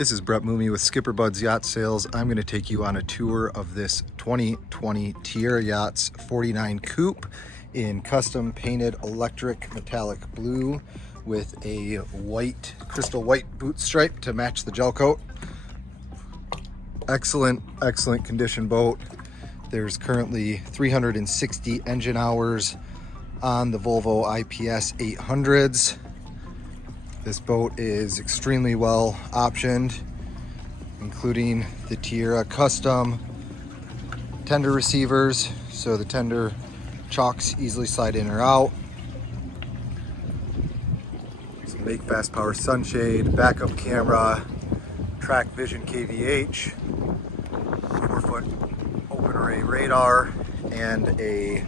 This is Brett Mooney with SkipperBud's Yacht Sales. I'm going to take you on a tour of this 2020 Tiara Yachts 49 Coupe in custom painted electric metallic blue with a white, crystal white boot stripe to match the gel coat. Excellent condition boat. There's currently 360 engine hours on the Volvo IPS 800s. This boat is extremely well optioned, including the Tiara custom tender receivers, so the tender chocks easily slide in or out. Some make fast power sunshade, backup camera, track vision KVH, 4-foot open array radar, and a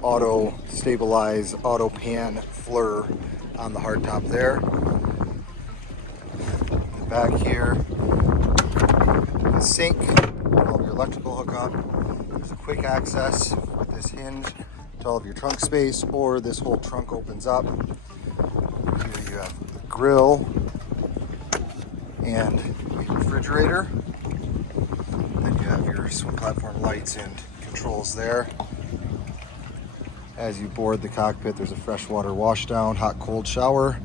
auto stabilize, auto pan FLIR on the hardtop there. In the back here, the sink, all of your electrical hookup. There's a quick access with this hinge to all of your trunk space, or this whole trunk opens up. Here you have the grill and a refrigerator. Then you have your swim platform lights and controls there. As you board the cockpit, there's a freshwater washdown, hot cold shower.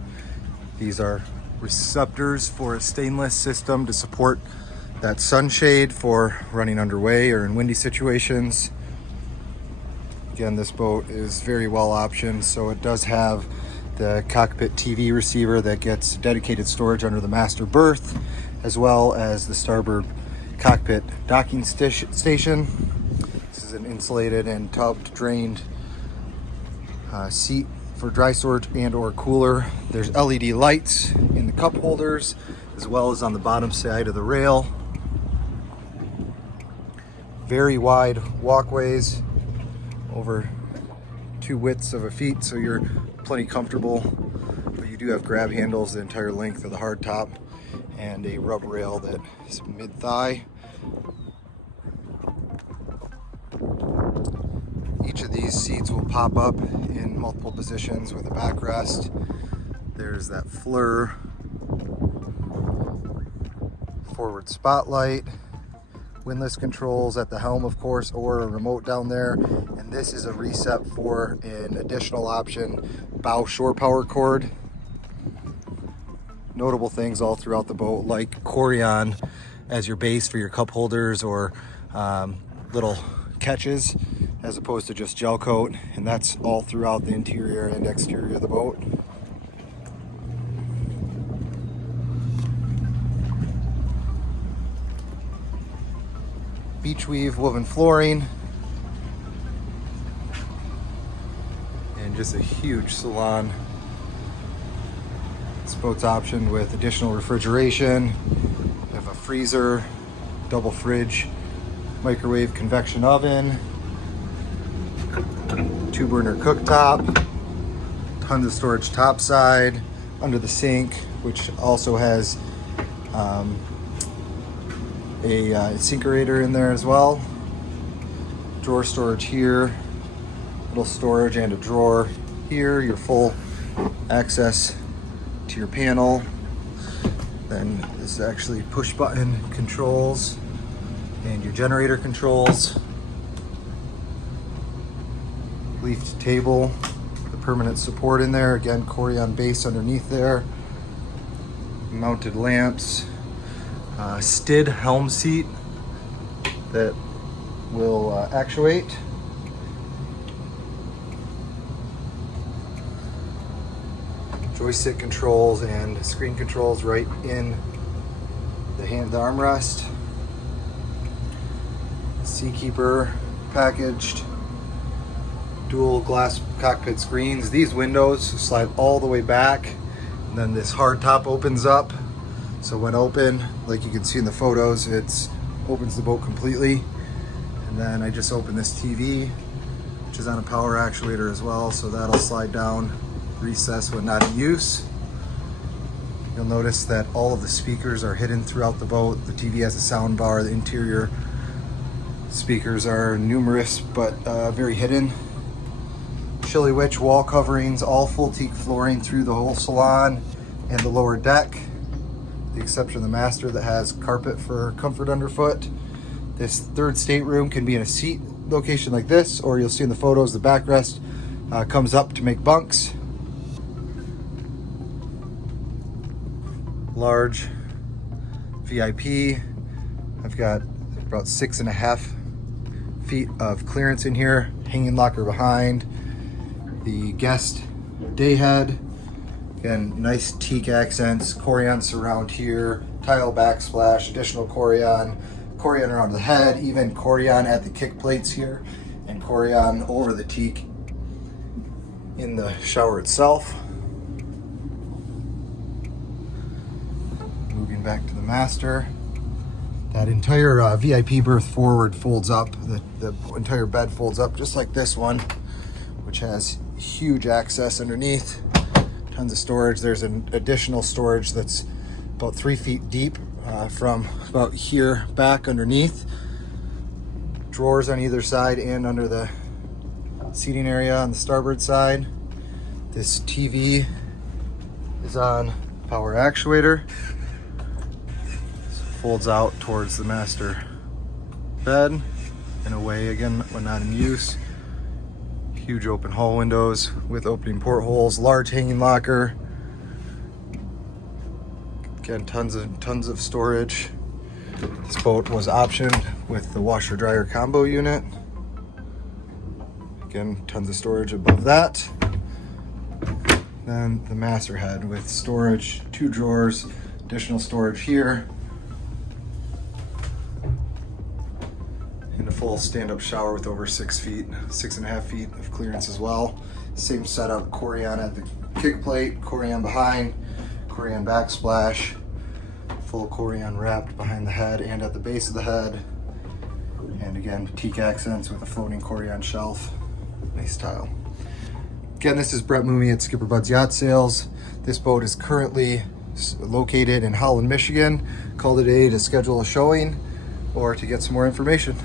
These are receptors for a stainless system to support that sunshade for running underway or in windy situations. Again, this boat is very well optioned, so it does have the cockpit TV receiver that gets dedicated storage under the master berth, as well as the starboard cockpit docking station. This is an insulated and tubbed, drained seat for dry storage and or cooler. There's LED lights in the cup holders, as well as on the bottom side of the rail. Very wide walkways, over 2 widths of a feet, so you're plenty comfortable. But you do have grab handles the entire length of the hardtop and a rub rail that is mid-thigh. Each of these seats will pop up in multiple positions with a backrest. There's that FLIR, forward spotlight, windlass controls at the helm, of course, or a remote down there. And this is a reset for an additional option, bow shore power cord. Notable things all throughout the boat, like Corian as your base for your cup holders or little catches, as opposed to just gel coat, and that's all throughout the interior and exterior of the boat. Beach weave woven flooring, and just a huge salon. This boat's optioned with additional refrigeration. You have a freezer, double fridge, microwave convection oven, 2-burner cooktop, tons of storage topside, under the sink, which also has a sinkerator in there as well. Drawer storage here, little storage and a drawer here, your full access to your panel. Then this is actually push button controls and your generator controls. Leafed table, the permanent support in there. Again, Corian base underneath there. Mounted lamps. Stid helm seat that will actuate. Joystick controls and screen controls right in the armrest. Seakeeper packaged. Dual glass cockpit screens. These windows slide all the way back, and then this hard top opens up. So when open, like you can see in the photos, it opens the boat completely. And then I just opened this TV, which is on a power actuator as well, so that'll slide down, recess when not in use. You'll notice that all of the speakers are hidden throughout the boat. The TV has a sound bar. The interior speakers are numerous, but very hidden. Chili Witch wall coverings, all full teak flooring through the whole salon and the lower deck. the exception of the master that has carpet for comfort underfoot. This third stateroom can be in a seat location like this, or you'll see in the photos the backrest comes up to make bunks. Large VIP. I've got about 6.5 feet of clearance in here. Hanging locker behind. The guest day head. Again, nice teak accents. Corian surround here. Tile backsplash. Additional Corian. Corian around the head. Even Corian at the kick plates here. And Corian over the teak in the shower itself. Moving back to the master. That entire VIP berth forward folds up. The entire bed folds up just like this one, which has huge access underneath. Tons of storage. There's an additional storage that's about 3 feet deep from about here back underneath. Drawers on either side and under the seating area on the starboard side. This TV is on power actuator. Folds out towards the master bed and away again when not in use. Huge open hull windows with opening portholes, large hanging locker. Again, tons of storage. This boat was optioned with the washer dryer combo unit. Again, tons of storage above that. Then the master head with storage, 2 drawers, additional storage here. And a full stand-up shower with over 6.5 feet of clearance as well. Same setup, Corian at the kick plate, Corian behind, Corian backsplash, full Corian wrapped behind the head and at the base of the head. And again, teak accents with a floating Corian shelf. Nice tile. Again, this is Brett Mooney at SkipperBud's Yacht Sales. This boat is currently located in Holland, Michigan. Call today to schedule a showing or to get some more information.